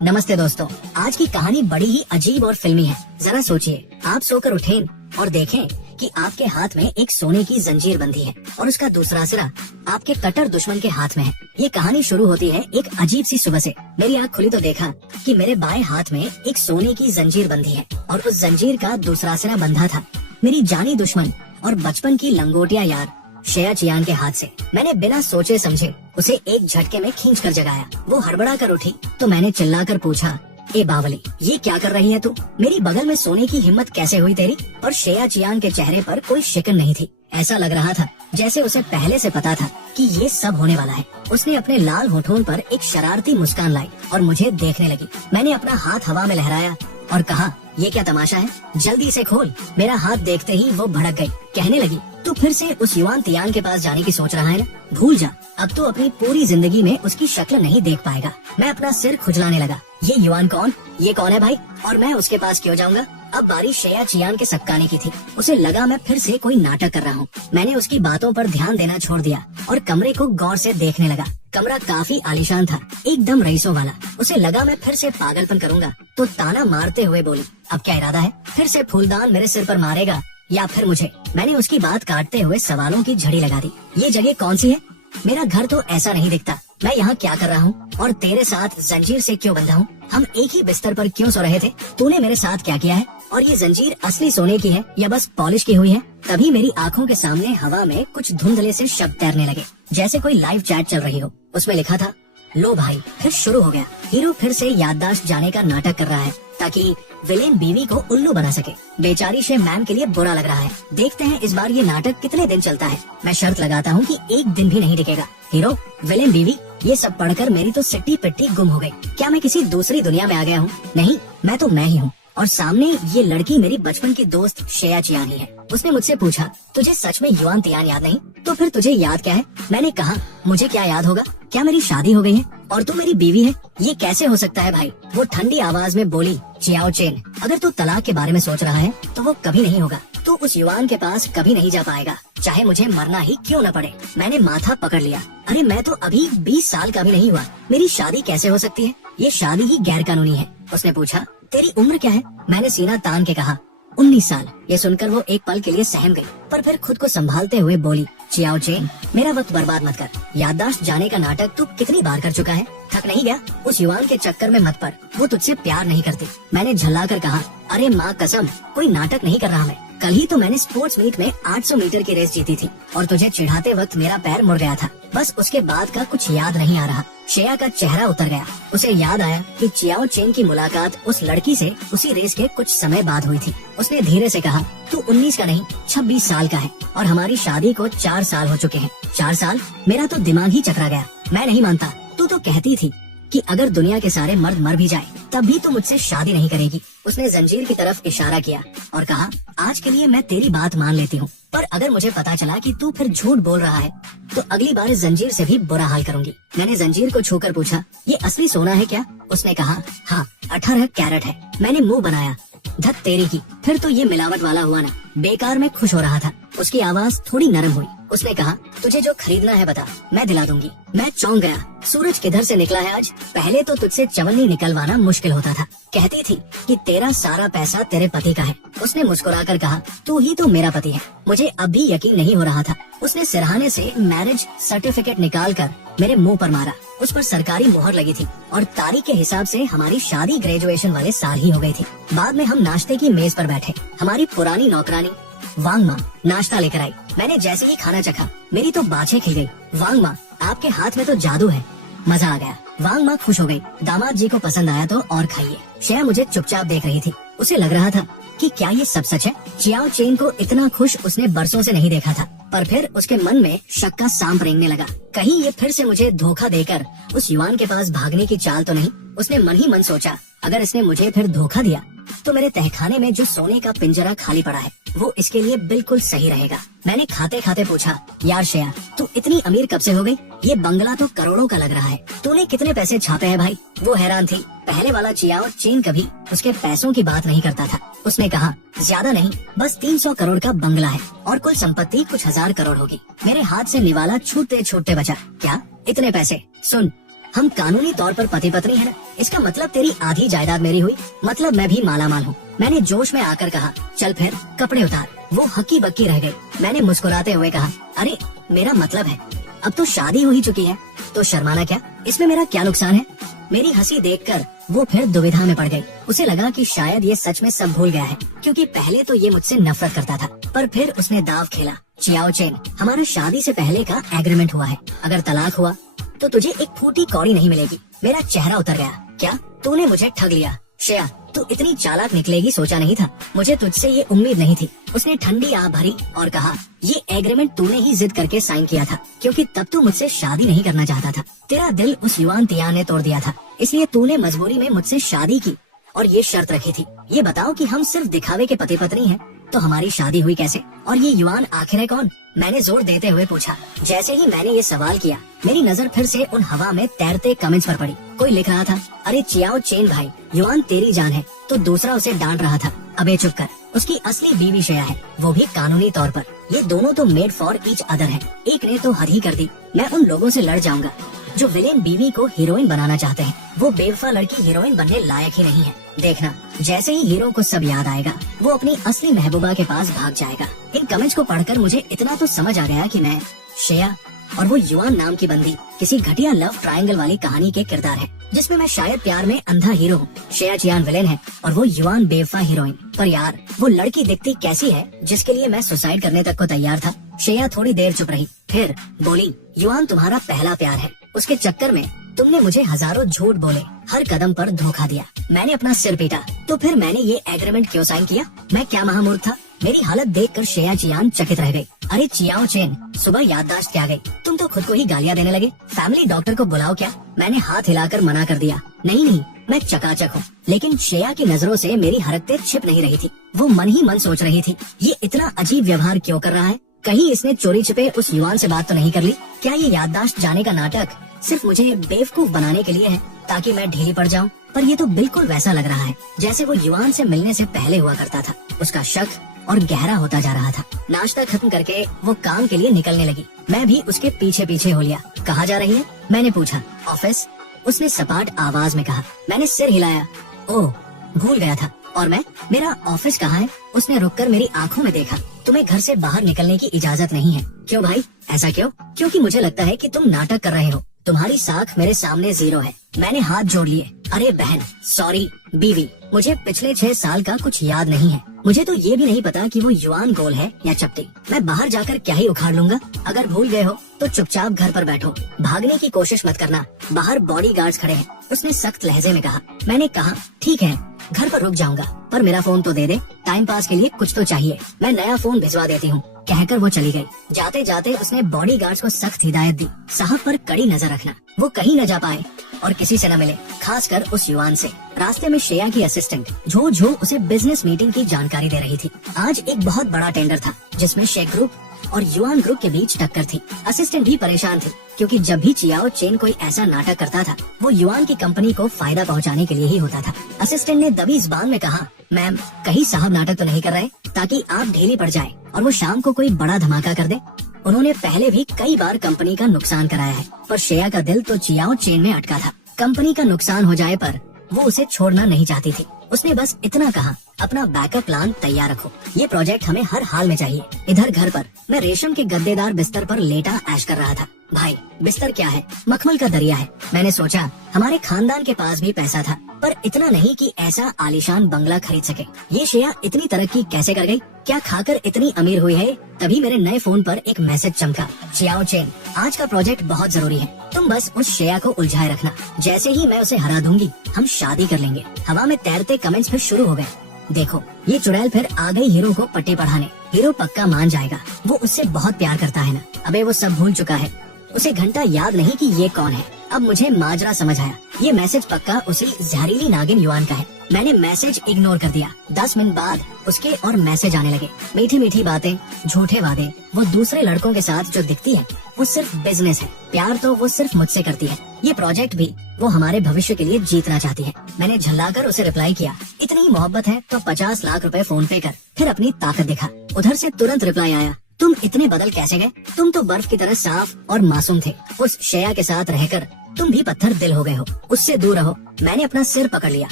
नमस्ते दोस्तों, आज की कहानी बड़ी ही अजीब और फिल्मी है। जरा सोचिए, आप सोकर उठें और देखें कि आपके हाथ में एक सोने की जंजीर बंधी है और उसका दूसरा सिरा आपके कट्टर दुश्मन के हाथ में है। ये कहानी शुरू होती है एक अजीब सी सुबह से। मेरी आँख खुली तो देखा कि मेरे बाएं हाथ में एक सोने की जंजीर बंधी है और उस जंजीर का दूसरा सिरा बंधा था मेरी जानी दुश्मन और बचपन की लंगोटिया यार श्रेया चियान के हाथ से। मैंने बिना सोचे समझे उसे एक झटके में खींच कर जगाया। वो हड़बड़ा कर उठी तो मैंने चिल्लाकर पूछा, ए बावली, ये क्या कर रही है तू? मेरी बगल में सोने की हिम्मत कैसे हुई तेरी? पर श्रेया चियान के चेहरे पर कोई शिकन नहीं थी। ऐसा लग रहा था जैसे उसे पहले से पता था कि ये सब होने वाला है। उसने अपने लाल होठों पर एक शरारती मुस्कान लाई और मुझे देखने लगी। मैंने अपना हाथ हवा में लहराया और कहा, ये क्या तमाशा है? जल्दी से खोल। मेरा हाथ देखते ही वो भड़क गई। कहने लगी, तू फिर से उस युवान तियान के पास जाने की सोच रहा है ना? भूल जा, अब तो अपनी पूरी जिंदगी में उसकी शक्ल नहीं देख पाएगा। मैं अपना सिर खुजलाने लगा। ये युवान कौन? ये कौन है भाई? और मैं उसके पास क्यों जाऊंगा? अब बारी श्रेया चियान के सपकाने की थी। उसे लगा मैं फिर से कोई नाटक कर रहा हूँ। मैंने उसकी बातों पर ध्यान देना छोड़ दिया और कमरे को गौर से देखने लगा। कमरा काफी आलीशान था, एकदम रईसों वाला। उसे लगा मैं फिर से पागलपन करूंगा तो ताना मारते हुए बोली, अब क्या इरादा है? फिर से फूलदान मेरे सिर पर मारेगा या फिर मुझे? मैंने उसकी बात काटते हुए सवालों की झड़ी लगा दी। ये जगह कौन सी है? मेरा घर तो ऐसा नहीं दिखता। मैं यहाँ क्या कर रहा हूँ और तेरे साथ जंजीर से क्यों बंधा हूँ? हम एक ही बिस्तर पर क्यों सो रहे थे? तूने मेरे साथ क्या किया है? और ये जंजीर असली सोने की है या बस पॉलिश की हुई है? तभी मेरी आंखों के सामने हवा में कुछ धुंधले से शब्द तैरने लगे, जैसे कोई लाइव चैट चल रही हो। उसमें लिखा था, लो भाई, फिर शुरू हो गया। हीरो फिर से याददाश्त जाने का नाटक कर रहा है ताकि विलेन बीवी को उल्लू बना सके। बेचारी शे मैम के लिए बुरा लग रहा है। देखते हैं इस बार ये नाटक कितने दिन चलता है। मैं शर्त लगाता हूँ कि एक दिन भी नहीं टिकेगा। हीरो, विलेन बीवी, ये सब पढ़कर मेरी तो सिट्टी पिट्टी गुम हो गई। क्या मैं किसी दूसरी दुनिया में आ गया हूँ? नहीं, मैं तो मैं ही हूँ। और सामने ये लड़की मेरी बचपन की दोस्त श्रेया चियान ही है। उसने मुझसे पूछा, तुझे सच में युवान तियान याद नहीं? तो फिर तुझे याद क्या है? मैंने कहा, मुझे क्या याद होगा? क्या मेरी शादी हो गई है और तू मेरी बीवी है? ये कैसे हो सकता है भाई? वो ठंडी आवाज में बोली, चियाओ चेन, अगर तू तलाक के बारे में सोच रहा है तो वो कभी नहीं होगा। तू उस युवान के पास कभी नहीं जा पाएगा, चाहे मुझे मरना ही क्यों न पड़े। मैंने माथा पकड़ लिया। अरे मैं तो अभी 20 साल का भी नहीं हुआ, मेरी शादी कैसे हो सकती है? ये शादी ही गैर कानूनी है। उसने पूछा, तेरी उम्र क्या है? मैंने सीना तान के कहा, 19 साल। ये सुनकर वो एक पल के लिए सहम गई, पर फिर खुद को संभालते हुए बोली, चियाओ चेन, मेरा वक्त बर्बाद मत कर। याददाश्त जाने का नाटक तू कितनी बार कर चुका है? थक नहीं गया? उस युवान के चक्कर में मत पड़, वो तुझसे प्यार नहीं करती। मैंने झल्ला कर कहा, अरे माँ कसम, कोई नाटक नहीं कर रहा मैं। कल ही तो मैंने स्पोर्ट्स मीट में 800 मीटर की रेस जीती थी और तुझे चिढ़ाते वक्त मेरा पैर मुड़ गया था। बस उसके बाद का कुछ याद नहीं आ रहा। श्रेया का चेहरा उतर गया। उसे याद आया कि चियाओ चेन की मुलाकात उस लड़की से उसी रेस के कुछ समय बाद हुई थी। उसने धीरे से कहा, तू 19 का नहीं 26 साल का है और हमारी शादी को 4 साल हो चुके हैं। 4 साल? मेरा तो दिमाग ही चकरा गया। मैं नहीं मानता। तू तो कहती थी कि अगर दुनिया के सारे मर्द मर भी जाए तब भी तू मुझसे शादी नहीं करेगी। उसने जंजीर की तरफ इशारा किया और कहा, आज के लिए मैं तेरी बात मान लेती हूँ, पर अगर मुझे पता चला कि तू फिर झूठ बोल रहा है तो अगली बार इस जंजीर से भी बुरा हाल करूंगी। मैंने जंजीर को छूकर पूछा, ये असली सोना है क्या? उसने कहा, हाँ, 18 कैरेट है। मैंने मुंह बनाया, धत तेरी की, फिर तो ये मिलावट वाला हुआ ना। बेकार में खुश हो रहा था। उसकी आवाज थोड़ी नरम हुई। उसने कहा, तुझे जो खरीदना है बता, मैं दिला दूंगी। मैं चौंक गया। सूरज किधर से निकला है आज? पहले तो तुझसे चवन्नी निकलवाना मुश्किल होता था। कहती थी कि तेरा सारा पैसा तेरे पति का है। उसने मुस्कुराकर कहा, तू ही तो मेरा पति है। मुझे अब भी यकीन नहीं हो रहा था। उसने सिरहाने से मैरिज सर्टिफिकेट निकाल कर मेरे मुंह पर मारा। उस पर सरकारी मोहर लगी थी और तारीख के हिसाब से हमारी शादी ग्रेजुएशन वाले साल ही हो गई थी। बाद में हम नाश्ते की मेज पर बैठे। हमारी पुरानी नौकरानी वांग माँ नाश्ता लेकर आई। मैंने जैसे ही खाना चखा मेरी तो बाछें खिल गई। वांग माँ, आपके हाथ में तो जादू है। मजा आ गया। वांग माँ खुश हो गई। दामाद जी को पसंद आया तो और खाइए। श्रेया मुझे चुपचाप देख रही थी। उसे लग रहा था कि क्या ये सब सच है? चियाओ चेन को इतना खुश उसने बरसों से नहीं देखा था। पर फिर उसके मन में शक का सांप रेंगने लगा। कहीं ये फिर से मुझे धोखा देकर उस युवान के पास भागने की चाल तो नहीं? उसने मन ही मन सोचा, अगर इसने मुझे फिर धोखा दिया तो मेरे तहखाने में जो सोने का पिंजरा खाली पड़ा है वो इसके लिए बिल्कुल सही रहेगा। मैंने खाते खाते पूछा, यार श्रेया, तू इतनी अमीर कब से हो गई? ये बंगला तो करोड़ों का लग रहा है। तूने कितने पैसे छापे हैं भाई? वो हैरान थी। पहले वाला चियाओ चेन कभी उसके पैसों की बात नहीं करता था। उसने कहा, ज्यादा नहीं, बस 300 करोड़ का बंगला है और कुल संपत्ति कुछ 1000 करोड़ होगी। मेरे हाथ से निवाला छूटते छूटते बचा। क्या इतने पैसे? सुन, हम कानूनी तौर पर पति पत्नी है ना, इसका मतलब तेरी आधी जायदाद मेरी हुई, मतलब मैं भी माला माल हूँ। मैंने जोश में आकर कहा, चल फिर कपड़े उतार। वो हक्की बक्की रह गई। मैंने मुस्कुराते हुए कहा, अरे मेरा मतलब है अब तो शादी हो ही चुकी है, तो शर्माना क्या, इसमें मेरा क्या नुकसान है। मेरी हंसी देखकर वो फिर दुविधा में पड़ गई। उसे लगा कि शायद ये सच में सब भूल गया है, क्योंकि पहले तो ये मुझसे नफरत करता था, पर फिर उसने दाव खेला। चियाओ चेन, हमारा शादी से पहले का एग्रीमेंट हुआ है, अगर तलाक हुआ तो तुझे एक फूटी कौड़ी नहीं मिलेगी। मेरा चेहरा उतर गया। क्या तूने मुझे ठग लिया? श्रेया, तू इतनी चालाक निकलेगी सोचा नहीं था, मुझे तुझसे ये उम्मीद नहीं थी। उसने ठंडी आह भरी और कहा, ये एग्रीमेंट तूने ही जिद करके साइन किया था, क्योंकि तब तू मुझसे शादी नहीं करना चाहता था। तेरा दिल उस युवान तियान ने तोड़ दिया था, इसलिए तूने मजबूरी में मुझसे शादी की और ये शर्त रखी थी। ये बताओ कि हम सिर्फ दिखावे के पति पत्नी हैं, तो हमारी शादी हुई कैसे? और ये युवान आखिर है कौन? मैंने जोर देते हुए पूछा। जैसे ही मैंने ये सवाल किया, मेरी नजर फिर से उन हवा में तैरते कमेंट्स पर पड़ी। कोई लिख रहा था, अरे चियाओ चेन भाई, युवान तेरी जान है, तो दूसरा उसे डांट रहा था, अबे चुप कर, उसकी असली बीवी श्रेया है, वो भी कानूनी तौर पर। ये दोनों तो मेड फॉर ईच अदर है। एक ने तो हद ही कर दी। मैं उन लोगों से लड़ जाऊंगा जो विलेन बीवी को हीरोइन बनाना चाहते हैं। वो बेवफा लड़की हीरोइन बनने लायक ही नहीं है। देखना, जैसे ही हीरो को सब याद आएगा, वो अपनी असली महबूबा के पास भाग जाएगा। इन कमेंट्स को पढ़कर मुझे इतना तो समझ आ गया कि मैं, श्रेया और वो युवान नाम की बंदी किसी घटिया लव ट्रायंगल वाली कहानी के किरदार है, जिसमें मैं शायद प्यार में अंधा हीरो हूँ। श्रेया चियान विलेन है और वो युवान बेवफा हीरोइन। पर यार, वो लड़की दिखती कैसी है जिसके लिए मैं सुसाइड करने तक को तैयार था। श्रेया थोड़ी देर चुप रही, फिर बोली, युवान तुम्हारा पहला प्यार है, उसके चक्कर में तुमने मुझे हजारों झूठ बोले, हर कदम पर धोखा दिया। मैंने अपना सिर पीटा, तो फिर मैंने ये एग्रीमेंट क्यों साइन किया? मैं क्या महामूर्ख था? मेरी हालत देखकर श्रेया चियान चकित रह गई। अरे चियाओ चेन, सुबह याददाश्त क्या गई? तुम तो खुद को ही गालियाँ देने लगे। फैमिली डॉक्टर को बुलाओ क्या? मैंने हाथ हिलाकर मना कर दिया। नहीं, मैं चकाचक हूँ। लेकिन श्रेया की नजरों से मेरी हरकतें छिप नहीं रही थी। वो मन ही मन सोच रही थी, ये इतना अजीब व्यवहार क्यों कर रहा है? कहीं इसने चोरी छिपे उस युवान से बात तो नहीं कर ली? क्या ये याददाश्त जाने का नाटक सिर्फ मुझे बेवकूफ बनाने के लिए है, ताकि मैं ढीली पड़ जाऊं? पर ये तो बिल्कुल वैसा लग रहा है जैसे वो युवान से मिलने से पहले हुआ करता था। उसका शक और गहरा होता जा रहा था। नाश्ता खत्म करके वो काम के लिए निकलने लगी। मैं भी उसके पीछे पीछे हो लिया। कहाँ जा रही है? मैंने पूछा। ऑफिस, उसने सपाट आवाज में कहा। मैंने सिर हिलाया। ओह, भूल गया था। और मैं, मेरा ऑफिस कहाँ है? उसने रुककर मेरी आंखों में देखा। तुम्हें घर से बाहर निकलने की इजाजत नहीं है। क्यों भाई, ऐसा क्यों? क्योंकि मुझे लगता है कि तुम नाटक कर रहे हो। तुम्हारी साख मेरे सामने 0 है। मैंने हाथ जोड़ लिए। अरे बहन, सॉरी बीवी, मुझे पिछले 6 साल का कुछ याद नहीं है। मुझे तो ये भी नहीं पता कि वो युवान गोल है या चपटी। मैं बाहर जाकर क्या ही उखाड़ लूंगा। अगर भूल गए हो तो चुपचाप घर पर बैठो, भागने की कोशिश मत करना, बाहर बॉडीगार्ड्स खड़े हैं। उसने सख्त लहजे में कहा। मैंने कहा, ठीक है, घर पर रुक जाऊंगा, पर मेरा फोन तो दे दे, टाइम पास के लिए कुछ तो चाहिए। मैं नया फोन भिजवा देती हूँ, कहकर वो चली गई। जाते जाते उसने बॉडीगार्ड्स को सख्त हिदायत दी, साहब पर कड़ी नजर रखना, वो कहीं न जा पाए और किसी से न मिले, खासकर उस युवान से। रास्ते में श्रेया की असिस्टेंट झो झो उसे बिजनेस मीटिंग की जानकारी दे रही थी। आज एक बहुत बड़ा टेंडर था जिसमें शेख ग्रुप और युवान ग्रुप के बीच टक्कर थी। असिस्टेंट भी परेशान थी, क्योंकि जब भी चियाओ चेन कोई ऐसा नाटक करता था, वो युवान की कंपनी को फायदा पहुंचाने के लिए ही होता था। असिस्टेंट ने दबी जुबान में कहा, मैम, कहीं साहब नाटक तो नहीं कर रहे, ताकि आप ढीली पड़ जाए और वो शाम को कोई बड़ा धमाका कर दे। उन्होंने पहले भी कई बार कंपनी का नुकसान कराया है, पर श्रेया का दिल तो चियाओ चेन में अटका था। कंपनी का नुकसान हो जाए पर वो उसे छोड़ना नहीं चाहती थी। उसने बस इतना कहा, अपना बैकअप प्लान तैयार रखो, ये प्रोजेक्ट हमें हर हाल में चाहिए। इधर घर पर मैं रेशम के गद्देदार बिस्तर पर लेटा ऐश कर रहा था। भाई, बिस्तर क्या है, मखमल का दरिया है। मैंने सोचा हमारे खानदान के पास भी पैसा था, पर इतना नहीं कि ऐसा आलीशान बंगला खरीद सके। ये श्रेया इतनी तरक्की कैसे कर गई? क्या खाकर इतनी अमीर हुई है? तभी मेरे नए फोन पर एक मैसेज चमका, चियाओ चेन, आज का प्रोजेक्ट बहुत जरूरी है, तुम बस उस श्रेया को उलझाए रखना। जैसे ही मैं उसे हरा दूंगी, हम शादी कर लेंगे। हवा में तैरते कमेंट्स फिर शुरू हो गए। देखो, ये चुड़ैल फिर आ गई हीरो को पट्टी पढ़ाने। हीरो पक्का मान जाएगा, वो उससे बहुत प्यार करता है ना। अबे वो सब भूल चुका है, उसे घंटा याद नहीं कि ये कौन है। अब मुझे माजरा समझ आया, ये मैसेज पक्का उसी जहरीली नागिन युवान का है। मैंने मैसेज इग्नोर कर दिया। 10 मिनट बाद उसके और मैसेज आने लगे। मीठी मीठी बातें, झूठे वादे। वो दूसरे लड़कों के साथ जो दिखती है वो सिर्फ बिजनेस है, प्यार तो वो सिर्फ मुझसे करती है। ये प्रोजेक्ट भी वो हमारे भविष्य के लिए जीतना चाहती है। मैंने झल्लाकर उसे रिप्लाई किया, इतनी मोहब्बत है तो 50 लाख रुपए फोन पे कर, फिर अपनी ताकत दिखा। उधर से तुरंत रिप्लाई आया, तुम इतने बदल कैसे गए? तुम तो बर्फ की तरह साफ और मासूम थे। उस श्रेया के साथ रहकर तुम भी पत्थर दिल हो गए हो, उससे दूर रहो। मैंने अपना सिर पकड़ लिया।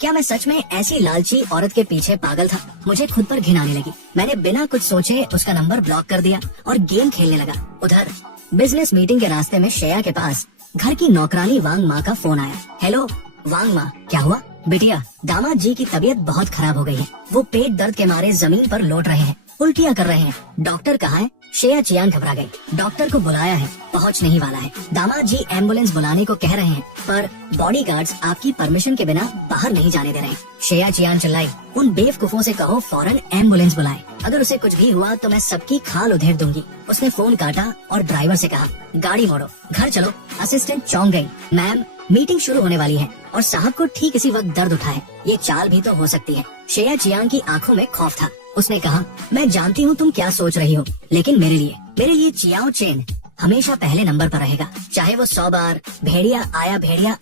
क्या मैं सच में ऐसी लालची औरत के पीछे पागल था? मुझे खुद पर घिन आने लगी। मैंने बिना कुछ सोचे उसका नंबर ब्लॉक कर दिया और गेम खेलने लगा। उधर बिजनेस मीटिंग के रास्ते में श्रेया के पास घर की नौकरानी वांग माँ का फोन आया। हेलो वांग माँ, क्या हुआ? बिटिया, दामाद जी की तबीयत बहुत खराब हो गई है। वो पेट दर्द के मारे जमीन पर लौट रहे हैं, उल्टियाँ कर रहे हैं। डॉक्टर कहाँ है? श्रेया चियान घबरा गई। डॉक्टर को बुलाया है, पहुंच नहीं वाला है। दामाद जी एम्बुलेंस बुलाने को कह रहे हैं, पर बॉडीगार्ड्स आपकी परमिशन के बिना बाहर नहीं जाने दे रहे हैं। श्रेया चियान चिल्लाई, उन बेवकूफों से कहो फौरन एम्बुलेंस बुलाए। अगर उसे कुछ भी हुआ तो मैं सबकी खाल उधेड़ दूंगी। उसने फोन काटा और ड्राइवर से कहा, गाड़ी मोड़ो, घर चलो। असिस्टेंट चौंक गई। मैम, मीटिंग शुरू होने वाली है और साहब को ठीक इसी वक्त दर्द उठा है। ये चाल भी तो हो सकती है। श्रेया चियान की आंखों में खौफ था। उसने कहा, मैं जानती हूँ तुम क्या सोच रही हो, लेकिन मेरे लिए चियाओ चेन हमेशा पहले नंबर पर रहेगा। चाहे वो 100 बार भेड़िया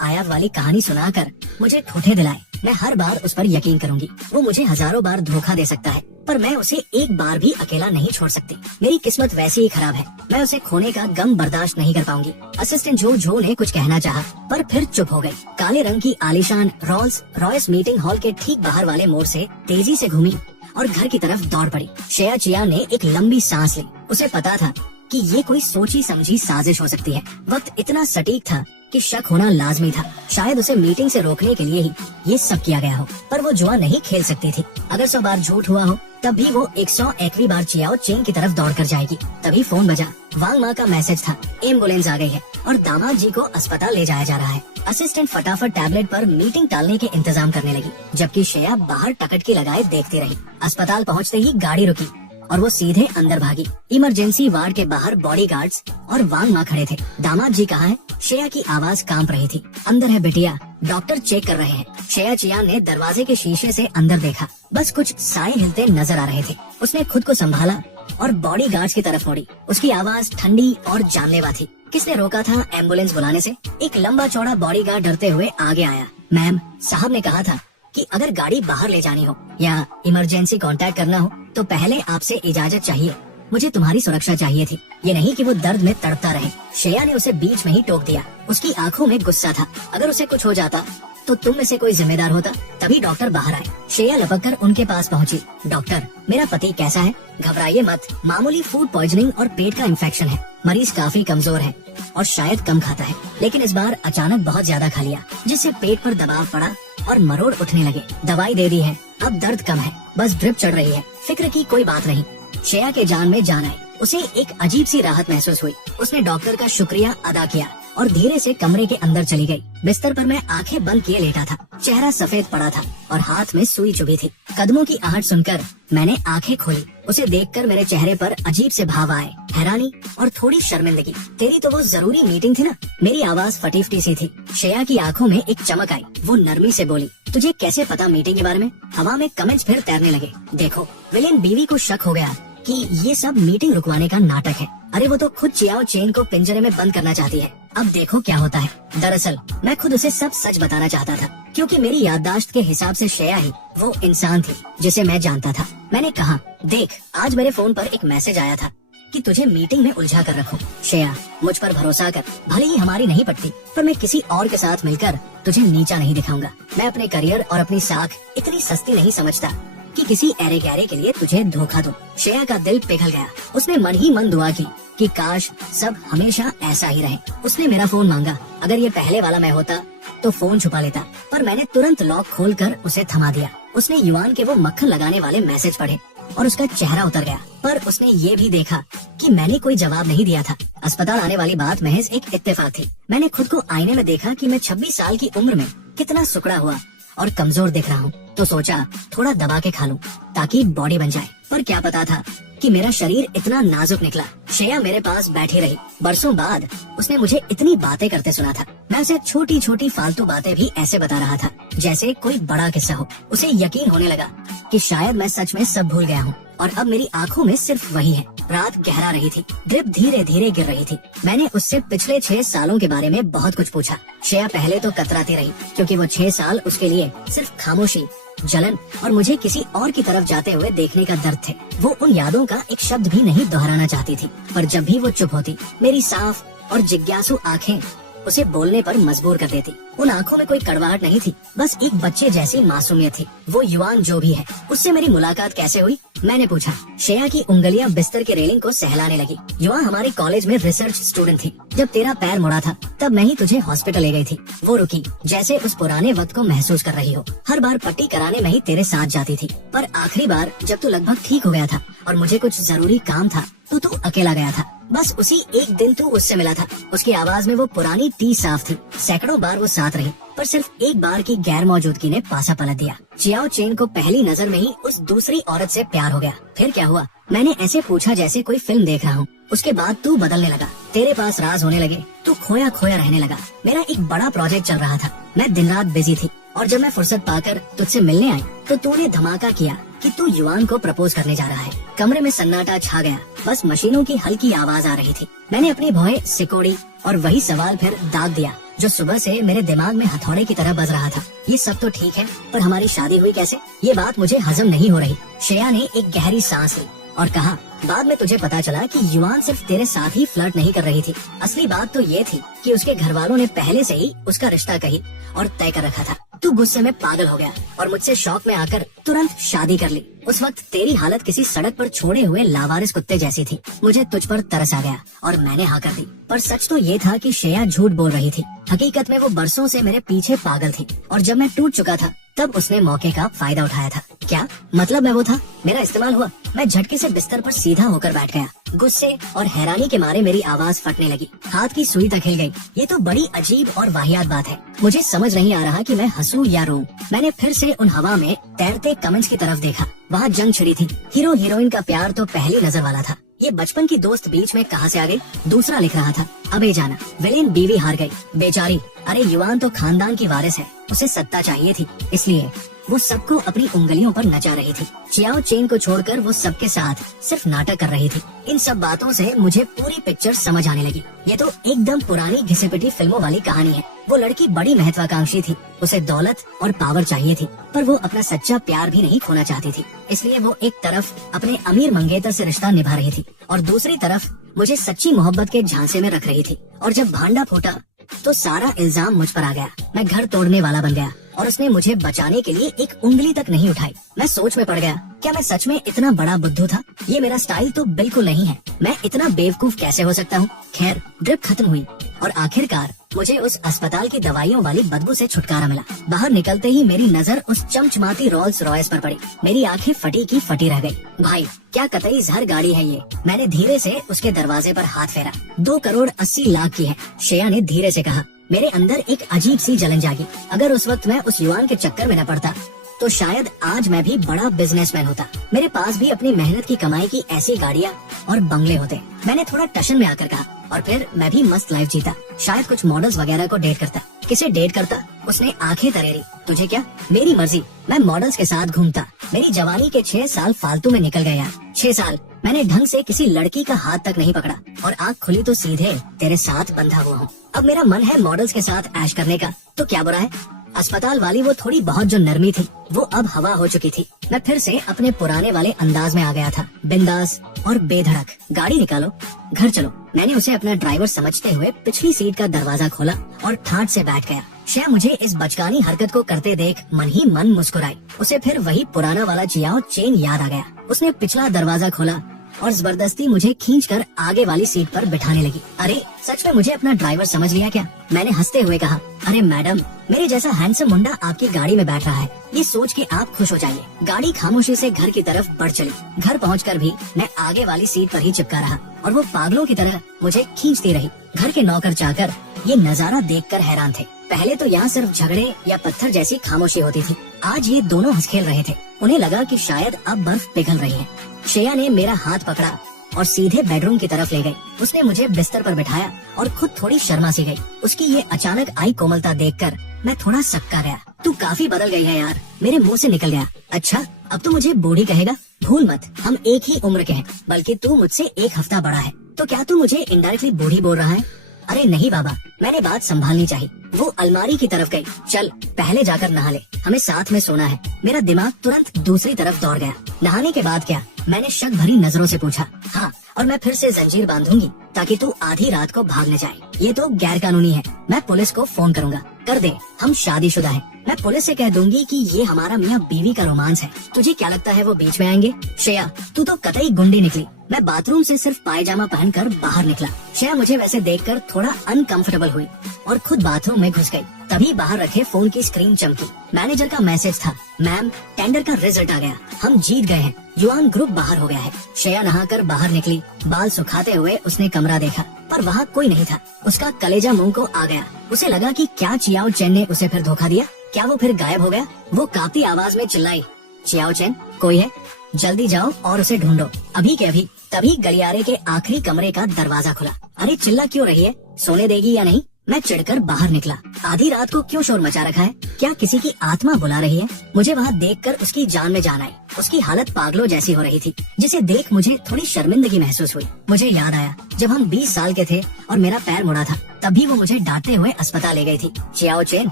आया वाली कहानी सुनाकर मुझे ठूठे दिलाए, मैं हर बार उस पर यकीन करूंगी। वो मुझे हजारों बार धोखा दे सकता है, पर मैं उसे एक बार भी अकेला नहीं छोड़ सकती। मेरी किस्मत वैसी ही खराब है, मैं उसे खोने का गम बर्दाश्त नहीं कर पाऊंगी। असिस्टेंट जो ने कुछ कहना चाहा, पर फिर चुप हो गई। काले रंग की आलीशान रोल्स रॉयस मीटिंग हॉल के ठीक बाहर वाले मोड़ से तेजी से घूमी और घर की तरफ दौड़ पड़ी। श्रेया चियान ने एक लंबी सांस ली। उसे पता था कि ये कोई सोची समझी साजिश हो सकती है। वक्त इतना सटीक था कि शक होना लाजमी था। शायद उसे मीटिंग से रोकने के लिए ही ये सब किया गया हो, पर वो जुआ नहीं खेल सकती थी। अगर 100 बार झूठ हुआ हो, तब भी वो 101वीं बार चियाओ चेन की तरफ दौड़ कर जाएगी। तभी फोन बजा। वांग माँ का मैसेज था, एम्बुलेंस आ गई है और दामाद जी को अस्पताल ले जाया जा रहा है। असिस्टेंट फटाफट टैबलेट पर मीटिंग टालने के इंतजाम करने लगी, जबकि श्रेया बाहर टकटकी लगाए देखती रही। अस्पताल पहुँचते ही गाड़ी रुकी और वो सीधे अंदर भागी। इमरजेंसी वार्ड के बाहर बॉडीगार्ड्स और वांग माँ खड़े थे। दामाद जी कहाँ है? श्रेया की आवाज कांप रही थी। अंदर है बिटिया, डॉक्टर चेक कर रहे हैं। श्रेया चियान ने दरवाजे के शीशे से अंदर देखा। बस कुछ साए हिलते नजर आ रहे थे। उसने खुद को संभाला और बॉडीगार्ड्स की तरफ मुड़ी। उसकी आवाज ठंडी और जानलेवा थी। किसने रोका था एम्बुलेंस बुलाने से? एक लंबा चौड़ा बॉडीगार्ड डरते हुए आगे आया। मैम, साहब ने कहा था कि अगर गाड़ी बाहर ले जानी हो या इमरजेंसी कांटेक्ट करना हो तो पहले आपसे इजाजत चाहिए। मुझे तुम्हारी सुरक्षा चाहिए थी, ये नहीं कि वो दर्द में तड़पता रहे। श्रेया ने उसे बीच में ही टोक दिया। उसकी आंखों में गुस्सा था। अगर उसे कुछ हो जाता तो तुम में से कोई जिम्मेदार होता। तभी डॉक्टर बाहर आए। श्रेया लपक कर उनके पास पहुंची। डॉक्टर, मेरा पति कैसा है? घबराइए मत, मामूली फूड पॉइजनिंग और पेट का इन्फेक्शन है। मरीज काफी कमजोर है और शायद कम खाता है, लेकिन इस बार अचानक बहुत ज्यादा खा लिया, जिससे पेट पर दबाव पड़ा और मरोड़ उठने लगे। दवाई दे दी है, अब दर्द कम है, बस ड्रिप चढ़ रही है। फिक्र की कोई बात नहीं। श्रेया के जान में जान आई। उसे एक अजीब सी राहत महसूस हुई। उसने डॉक्टर का शुक्रिया अदा किया और धीरे से कमरे के अंदर चली गई। बिस्तर पर मैं आंखें बंद किए लेटा था। चेहरा सफेद पड़ा था और हाथ में सुई चुभी थी। कदमों की आहट सुनकर मैंने आंखें खोली। उसे देखकर मेरे चेहरे पर अजीब से भाव आए, हैरानी और थोड़ी शर्मिंदगी। तेरी तो वो जरूरी मीटिंग थी ना? मेरी आवाज फटी फटी सी थी। श्रेया की आंखों में एक चमक आई। वो नरमी से बोली, तुझे कैसे पता मीटिंग के बारे में? हवा में कमेंट्स फिर तैरने लगे। देखो, विलेन बीवी को शक हो गया कि ये सब मीटिंग रुकवाने का नाटक है। अरे वो तो खुद चियाओ चेन को पिंजरे में बंद करना चाहती है। अब देखो क्या होता है। दरअसल मैं खुद उसे सब सच बताना चाहता था, क्योंकि मेरी याददाश्त के हिसाब से श्रेया ही वो इंसान थी जिसे मैं जानता था। मैंने कहा, देख, आज मेरे फोन पर एक मैसेज आया था कि तुझे मीटिंग में उलझा कर रखूं। श्रेया, मुझ पर भरोसा कर। भले ही हमारी नहीं पड़ती, पर मैं किसी और के साथ मिलकर तुझे नीचा नहीं दिखाऊंगा। मैं अपने करियर और अपनी साख इतनी सस्ती नहीं समझता कि किसी ऐरे गहरे के लिए तुझे धोखा दूं। श्रेया का दिल पिघल गया। उसने मन ही मन दुआ की कि काश सब हमेशा ऐसा ही रहे। उसने मेरा फोन मांगा। अगर ये पहले वाला मैं होता तो फोन छुपा लेता, पर मैंने तुरंत लॉक खोलकर उसे थमा दिया। उसने युवान के वो मक्खन लगाने वाले मैसेज पढ़े और उसका चेहरा उतर गया। पर उसने ये भी देखा कि मैंने कोई जवाब नहीं दिया था। अस्पताल आने वाली बात महज एक इत्तेफाक थी। मैंने खुद को आईने में देखा कि मैं 26 साल की उम्र में कितना सुकड़ा हुआ और कमजोर दिख रहा हूँ, तो सोचा थोड़ा दबा के खा लूं ताकि बॉडी बन जाए। पर क्या पता था कि मेरा शरीर इतना नाजुक निकला। श्रेया मेरे पास बैठी रही। बरसों बाद उसने मुझे इतनी बातें करते सुना था। मैं उसे छोटी छोटी फालतू बातें भी ऐसे बता रहा था जैसे कोई बड़ा किस्सा हो। उसे यकीन होने लगा कि शायद मैं सच में सब भूल गया हूँ और अब मेरी आंखों में सिर्फ वही है। रात गहरा रही थी। ड्रिप धीरे धीरे गिर रही थी। मैंने उससे पिछले 6 सालों के बारे में बहुत कुछ पूछा। श्रेया पहले तो कतराती रही, क्योंकि वो 6 साल उसके लिए सिर्फ खामोशी, जलन और मुझे किसी और की तरफ जाते हुए देखने का दर्द थे। वो उन यादों का एक शब्द भी नहीं दोहराना चाहती थी, पर जब भी वो चुप होती, मेरी साफ और जिज्ञासु आंखें उसे बोलने पर मजबूर कर देती। उन आंखों में कोई कड़वाहट नहीं थी, बस एक बच्चे जैसी मासूमियत थी। वो युवान जो भी है, उससे मेरी मुलाकात कैसे हुई? मैंने पूछा। श्रेया की उंगलियां बिस्तर के रेलिंग को सहलाने लगी। युवान हमारे कॉलेज में रिसर्च स्टूडेंट थी। जब तेरा पैर मुड़ा था तब मैं ही तुझे हॉस्पिटल ले गई थी। वो रुकी, जैसे उस पुराने वक्त को महसूस कर रही हो। हर बार पट्टी कराने में ही तेरे साथ जाती थी, पर आखिरी बार जब तू लगभग ठीक हो गया था और मुझे कुछ जरूरी काम था तो तू अकेला गया था। बस उसी एक दिन तू उससे मिला था। उसकी आवाज में वो पुरानी टी साफ थी। सैकड़ों बार वो साथ रही, पर सिर्फ एक बार की गैर मौजूदगी ने पासा पलट दिया। चियाओ चेन को पहली नजर में ही उस दूसरी औरत से प्यार हो गया। फिर क्या हुआ? मैंने ऐसे पूछा जैसे कोई फिल्म देख रहा हूँ। उसके बाद तू बदलने लगा, तेरे पास राज होने लगे, तू खोया खोया रहने लगा। मेरा एक बड़ा प्रोजेक्ट चल रहा था, मैं दिन रात बिजी थी, और जब मैं फुर्सत पाकर तुझसे मिलने आई तो तूने धमाका किया कि तू युवान को प्रपोज करने जा रहा है। कमरे में सन्नाटा छा गया, बस मशीनों की हल्की आवाज आ रही थी। मैंने अपनी भौहें सिकोड़ी और वही सवाल फिर दाग दिया जो सुबह से मेरे दिमाग में हथौड़े की तरह बज रहा था। ये सब तो ठीक है, पर हमारी शादी हुई कैसे? ये बात मुझे हजम नहीं हो रही। श्रेया ने एक गहरी सांस ली और कहा, बाद में तुझे पता चला कि युवान सिर्फ तेरे साथ ही फ्लर्ट नहीं कर रही थी। असली बात तो ये थी कि उसके घर वालों ने पहले से ही उसका रिश्ता कही और तय कर रखा था। तू गुस्से में पागल हो गया और मुझसे शौक में आकर तुरंत शादी कर ली। उस वक्त तेरी हालत किसी सड़क पर छोड़े हुए लावारिस कुत्ते जैसी थी। मुझे तुझ पर तरस आ गया और मैंने हाँ कर दी। पर सच तो ये था कि श्रेया झूठ बोल रही थी। हकीकत में वो बरसों से मेरे पीछे पागल थी, और जब मैं टूट चुका था तब उसने मौके का फायदा उठाया था। क्या मतलब? मैं वो था, मेरा इस्तेमाल हुआ। मैं झटके से बिस्तर पर सीधा होकर बैठ गया। गुस्से और हैरानी के मारे मेरी आवाज फटने लगी, हाथ की सुई तक हिल गई। ये तो बड़ी अजीब और वाहियात बात है। मुझे समझ नहीं आ रहा कि मैं हंसूं या रोऊं। मैंने फिर से उन हवा में तैरते कमेंट्स की तरफ देखा। वहाँ जंग छिड़ी थी। हीरो हीरोइन का प्यार तो पहली नजर वाला था। ये बचपन की दोस्त बीच में कहाँ से आ गई? दूसरा लिख रहा था, अबे जाना, विलेन बीवी हार गई, बेचारी। अरे युवान तो खानदान की वारिस है, उसे सत्ता चाहिए थी, इसलिए वो सबको अपनी उंगलियों पर नचा रही थी। चियाओ चेन को छोड़कर वो सबके साथ सिर्फ नाटक कर रही थी। इन सब बातों से मुझे पूरी पिक्चर समझ आने लगी। ये तो एकदम पुरानी घिसी पिटी फिल्मों वाली कहानी है। वो लड़की बड़ी महत्वाकांक्षी थी। उसे दौलत और पावर चाहिए थी, पर वो अपना सच्चा प्यार भी नहीं खोना चाहती थी। इसलिए वो एक तरफ अपने अमीर मंगेतर से रिश्ता निभा रही थी और दूसरी तरफ मुझे सच्ची मोहब्बत के झांसे में रख रही थी। और जब भांडा फूटा तो सारा इल्जाम मुझ पर आ गया। मैं घर तोड़ने वाला बन गया और उसने मुझे बचाने के लिए एक उंगली तक नहीं उठाई। मैं सोच में पड़ गया, क्या मैं सच में इतना बड़ा बुद्धू था? ये मेरा स्टाइल तो बिल्कुल नहीं है। मैं इतना बेवकूफ कैसे हो सकता हूँ? खैर, ड्रिप खत्म हुई और आखिरकार मुझे उस अस्पताल की दवाइयों वाली बदबू से छुटकारा मिला। बाहर निकलते ही मेरी नजर उस चमचमाती रोल्स रॉयस पर पड़ी। मेरी आंखें फटी की फटी रह गई। भाई, क्या कतई जहर गाड़ी है ये? मैंने धीरे से उसके दरवाजे पर हाथ फेरा। 2,80,00,000 की है, श्रेया ने धीरे से कहा। मेरे अंदर एक अजीब सी जलन जागी। अगर उस वक्त मैं उस युवान के चक्कर में न पड़ता तो शायद आज मैं भी बड़ा बिजनेसमैन होता। मेरे पास भी अपनी मेहनत की कमाई की ऐसी गाड़ियाँ और बंगले होते। मैंने थोड़ा टशन में आकर कहा और फिर मैं भी मस्त लाइफ जीता। शायद कुछ मॉडल्स वगैरह को डेट करता। किसे डेट करता? उसने आंखें तरेरी। तुझे क्या? मेरी मर्जी, मैं मॉडल्स के साथ घूमता। मेरी जवानी के 6 साल फालतू में निकल गए यार। 6 साल मैंने ढंग से किसी लड़की का हाथ तक नहीं पकड़ा और आँख खुली तो सीधे तेरे साथ बंधा हुआ हूँ। अब मेरा मन है मॉडल्स के साथ ऐश करने का, तो क्या बुरा है? अस्पताल वाली वो थोड़ी बहुत जो नरमी थी वो अब हवा हो चुकी थी। मैं फिर से अपने पुराने वाले अंदाज में आ गया था, बिंदास और बेधड़क। गाड़ी निकालो, घर चलो। मैंने उसे अपना ड्राइवर समझते हुए पिछली सीट का दरवाजा खोला और ठाट से बैठ गया। श्रेया मुझे इस बचकानी हरकत को करते देख मन ही मन मुस्कुराई। उसे फिर वही पुराना वाला चियाओ चेन याद आ गया। उसने पिछला दरवाजा खोला और जबरदस्ती मुझे खींचकर आगे वाली सीट पर बिठाने लगी। अरे, सच में मुझे अपना ड्राइवर समझ लिया क्या? मैंने हंसते हुए कहा, अरे मैडम, मेरे जैसा हैंडसम मुंडा आपकी गाड़ी में बैठ रहा है, ये सोच के आप खुश हो जाइए। गाड़ी खामोशी से घर की तरफ बढ़ चली। घर पहुंचकर भी मैं आगे वाली सीट पर ही चिपका रहा और वो पागलों की तरह मुझे खींचती रही। घर के नौकर चाकर ये नजारा देखकर हैरान थे। पहले तो यहाँ सिर्फ झगड़े या पत्थर जैसी खामोशी होती थी, आज ये दोनों हंस खेल रहे थे। उन्हें लगा कि शायद अब बर्फ पिघल रही है। श्रेया ने मेरा हाथ पकड़ा और सीधे बेडरूम की तरफ ले गई। उसने मुझे बिस्तर पर बिठाया और खुद थोड़ी शर्मा सी गई। उसकी ये अचानक आई कोमलता देखकर मैं थोड़ा सक्का गया। तू काफी बदल गई है यार, मेरे मुंह से निकल गया। अच्छा, अब तो मुझे बूढ़ी कहेगा? भूल मत, हम एक ही उम्र के हैं, बल्कि तू मुझसे 1 हफ्ता बड़ा है। तो क्या तू मुझे इनडायरेक्टली बूढ़ी बोल रहा है? अरे नहीं बाबा, मैंने बात संभालनी चाहिए। वो अलमारी की तरफ गई। चल पहले जाकर नहा ले, हमें साथ में सोना है। मेरा दिमाग तुरंत दूसरी तरफ दौड़ गया। नहाने के बाद क्या? मैंने शक भरी नजरों से पूछा। हाँ, और मैं फिर से जंजीर बांधूंगी ताकि तू आधी रात को भाग न जाए। ये तो गैर कानूनी है। मैं पुलिस को फोन करूंगा। कर दे, हम शादीशुदा हैं। मैं पुलिस से कह दूंगी कि ये हमारा मियाँ बीवी का रोमांस है। तुझे क्या लगता है वो बीच में आएंगे? श्रेया, तू तो कतई गुंडी निकली। मैं बाथरूम से सिर्फ पायजामा पहनकर बाहर निकला। श्रेया मुझे वैसे देखकर थोड़ा अनकंफर्टेबल हुई और खुद बाथरूम में घुस गई। तभी बाहर रखे फोन की स्क्रीन चमकी। मैनेजर का मैसेज था, मैम टेंडर का रिजल्ट आ गया, हम जीत गए हैं, युवान ग्रुप बाहर हो गया है। श्रेया नहाकर बाहर निकली। बाल सुखाते हुए उसने कमरा देखा, पर वहाँ कोई नहीं था। उसका कलेजा मुंह को आ गया। उसे लगा कि क्या चियाओ चैन ने उसे फिर धोखा दिया। क्या वो फिर गायब हो गया? वो कांपती आवाज में चिल्लाई, चियाओ चैन कोई है? जल्दी जाओ और उसे ढूंढो, अभी के अभी। तभी गलियारे के आखिरी कमरे का दरवाजा खुला। अरे चिल्ला क्यों रही है? सोने देगी या नहीं? मैं चिढ़कर बाहर निकला। आधी रात को क्यों शोर मचा रखा है? क्या किसी की आत्मा बुला रही है? मुझे वहाँ देखकर उसकी जान में जान आई। उसकी हालत पागलों जैसी हो रही थी, जिसे देख मुझे थोड़ी शर्मिंदगी महसूस हुई। मुझे याद आया जब हम 20 साल के थे और मेरा पैर मुड़ा था, तभी वो मुझे डांटते हुए अस्पताल ले गई थी। चियाओ चैन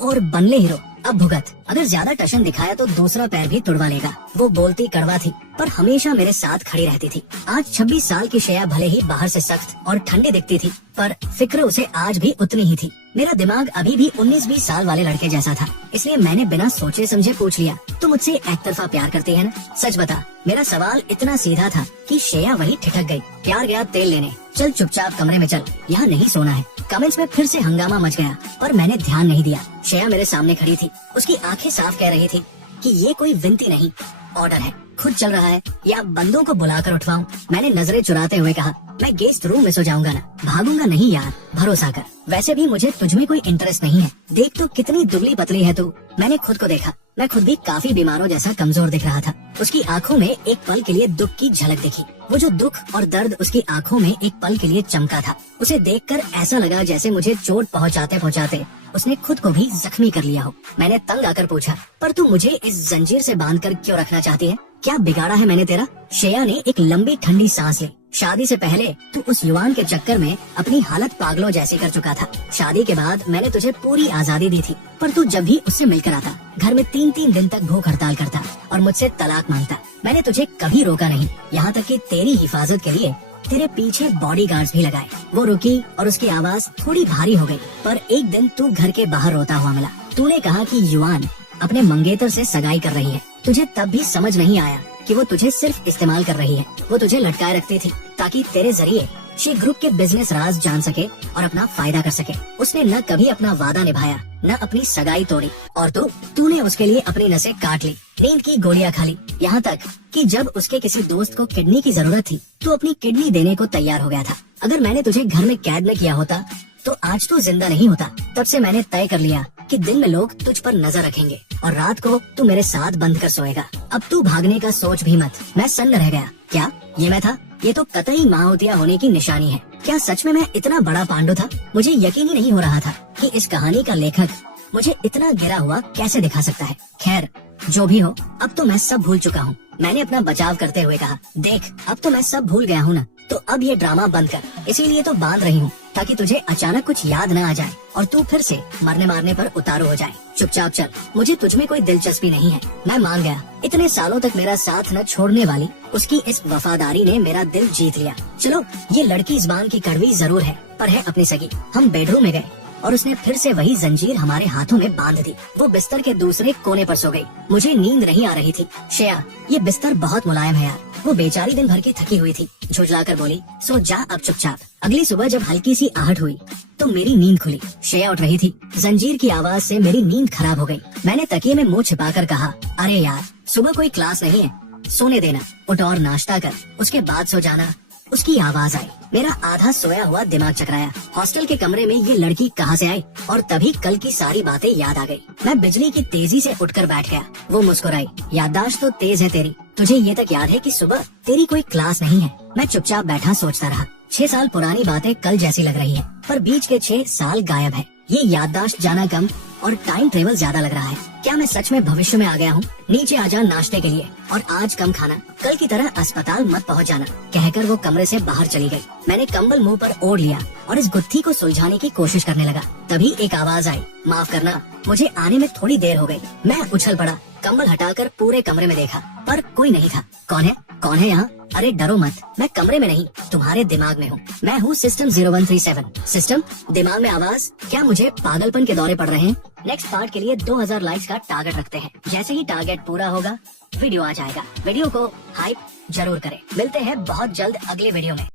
और बनले हीरो, अब भुगत। अगर ज्यादा टशन दिखाया तो दूसरा पैर भी तुड़वा लेगा। वो बोलती कड़वा थी, पर हमेशा मेरे साथ खड़ी रहती थी। आज 26 साल की श्रेया भले ही बाहर से सख्त और ठंडी दिखती थी, पर फिक्र उसे आज भी उतनी ही थी। मेरा दिमाग अभी भी 19-20 साल वाले लड़के जैसा था, इसलिए मैंने बिना सोचे समझे पूछ लिया, तुम मुझसे एक तरफा प्यार करती है ना? सच बता। मेरा सवाल इतना सीधा था कि श्रेया वही ठिठक गई। प्यार गया तेल लेने, चल चुपचाप कमरे में चल, यहाँ नहीं सोना है। कमेंट्स में फिर से हंगामा मच गया, पर मैंने ध्यान नहीं दिया। श्रेया मेरे सामने खड़ी थी। उसकी आंखें साफ कह रही थी कि ये कोई विनती नहीं, ऑर्डर है। खुद चल रहा है या बंदों को बुलाकर उठवाऊं? मैंने नजरें चुराते हुए कहा, मैं गेस्ट रूम में सो जाऊंगा ना, भागूंगा नहीं यार, भरोसा कर। वैसे भी मुझे तुझमें कोई इंटरेस्ट नहीं है। देख तो कितनी दुबली पतली है तू। मैंने खुद को देखा, मैं खुद भी काफी बीमारों जैसा कमजोर दिख रहा था। उसकी आंखों में एक पल के लिए दुख की झलक दिखी। वो जो दुख और दर्द उसकी आंखों में एक पल के लिए चमका था, उसे देखकर ऐसा लगा जैसे मुझे चोट पहुंचाते पहुंचाते उसने खुद को भी जख्मी कर लिया हो। मैंने तंग आकर पूछा, पर तू मुझे इस जंजीर से बांधकर क्यों रखना चाहती है? क्या बिगाड़ा है मैंने तेरा? श्रेया ने एक लंबी ठंडी सांस ली। शादी से पहले तू उस युवान के चक्कर में अपनी हालत पागलों जैसी कर चुका था। शादी के बाद मैंने तुझे पूरी आजादी दी थी, पर तू जब भी उससे मिलकर आता, घर में 3-3 दिन तक भूख हड़ताल करता और मुझसे तलाक मांगता। मैंने तुझे कभी रोका नहीं, यहाँ तक कि तेरी हिफाजत के लिए तेरे पीछे बॉडीगार्ड्स भी लगाए। वो रुकी और उसकी आवाज थोड़ी भारी हो गई। पर एक दिन तू घर के बाहर रोता हुआ मिला। तूने कहा कि युवान अपने मंगेतर से सगाई कर रही है। तुझे तब भी समझ नहीं आया कि वो तुझे सिर्फ इस्तेमाल कर रही है। वो तुझे लटकाए रखती थी ताकि तेरे जरिए शी ग्रुप के बिजनेस राज जान सके और अपना फायदा कर सके। उसने न कभी अपना वादा निभाया, न अपनी सगाई तोड़ी, और तूने उसके लिए अपनी नसें काट ली, नींद की गोलियां खा ली, यहाँ तक कि जब उसके किसी दोस्त को किडनी की जरूरत थी तो अपनी किडनी देने को तैयार हो गया था। अगर मैंने तुझे घर में कैद न किया होता तो आज तू जिंदा नहीं होता। तब से मैंने तय कर लिया कि दिन में लोग तुझ पर नजर रखेंगे और रात को तू मेरे साथ बंद कर सोएगा। अब तू भागने का सोच भी मत। मैं सन्न रह गया। क्या ये मैं था? ये तो कतई माओतिया होने की निशानी है। क्या सच में मैं इतना बड़ा पांडु था? मुझे यकीन ही नहीं हो रहा था कि इस कहानी का लेखक मुझे इतना गिरा हुआ कैसे दिखा सकता है। खैर जो भी हो, अब तो मैं सब भूल चुका हूँ। मैंने अपना बचाव करते हुए कहा, देख अब तो मैं सब भूल गया हूँ ना, तो अब ये ड्रामा बंद कर। इसीलिए तो बांध रही हूँ ताकि तुझे अचानक कुछ याद न आ जाए और तू फिर से मरने मारने पर उतारू हो जाए। चुपचाप चल, मुझे तुझमें कोई दिलचस्पी नहीं है। मैं मान गया। इतने सालों तक मेरा साथ न छोड़ने वाली उसकी इस वफादारी ने मेरा दिल जीत लिया। चलो, ये लड़की ज़बान की कड़वी जरूर है, पर है अपनी सगी। हम बेडरूम में गए और उसने फिर से वही जंजीर हमारे हाथों में बांध दी। वो बिस्तर के दूसरे कोने पर सो गई। मुझे नींद नहीं आ रही थी। श्रेया, ये बिस्तर बहुत मुलायम है यार। वो बेचारी दिन भर की थकी हुई थी। झुठलाकर बोली, सो जा अब चुपचाप। अगली सुबह जब हल्की सी आहट हुई तो मेरी नींद खुली। श्रेया उठ रही थी। जंजीर की आवाज से मेरी नींद खराब हो गई। मैंने तकिए में मुंह छिपाकर कहा, अरे यार सुबह कोई क्लास नहीं है, सोने देना, उठ और नाश्ता कर, उसके बाद सो जाना। उसकी आवाज आई। मेरा आधा सोया हुआ दिमाग चकराया। हॉस्टल के कमरे में ये लड़की कहाँ से आई? और तभी कल की सारी बातें याद आ गई। मैं बिजली की तेजी से उठकर बैठ गया। वो मुस्कुराई, याददाश्त तो तेज है तेरी। तुझे ये तक याद है कि सुबह तेरी कोई क्लास नहीं है? मैं चुपचाप बैठा सोचता रहा। 6 साल पुरानी बातें कल जैसी लग रही है, पर बीच के 6 साल गायब है। ये याददाश्त जाना कम और टाइम ट्रेवल ज्यादा लग रहा है। क्या मैं सच में भविष्य में आ गया हूँ? नीचे आ जा नाश्ते के लिए, और आज कम खाना, कल की तरह अस्पताल मत पहुँच जाना, कहकर वो कमरे से बाहर चली गई। मैंने कंबल मुंह पर ओढ़ लिया और इस गुत्थी को सुलझाने की कोशिश करने लगा। तभी एक आवाज आई, माफ करना, मुझे आने में थोड़ी देर हो गई। मैं उछल पड़ा, कंबल हटाकर पूरे कमरे में देखा, पर कोई नहीं था। कौन है? कौन है यहाँ? अरे डरो मत, मैं कमरे में नहीं, तुम्हारे दिमाग में हूँ। मैं हूँ सिस्टम 0137। सिस्टम? दिमाग में आवाज? क्या मुझे पागलपन के दौरे पड़ रहे हैं? नेक्स्ट पार्ट के लिए 2000 लाइक्स का टारगेट रखते हैं। जैसे ही टारगेट पूरा होगा वीडियो आ जाएगा। वीडियो को हाइप जरूर करें। मिलते हैं बहुत जल्द अगले वीडियो में।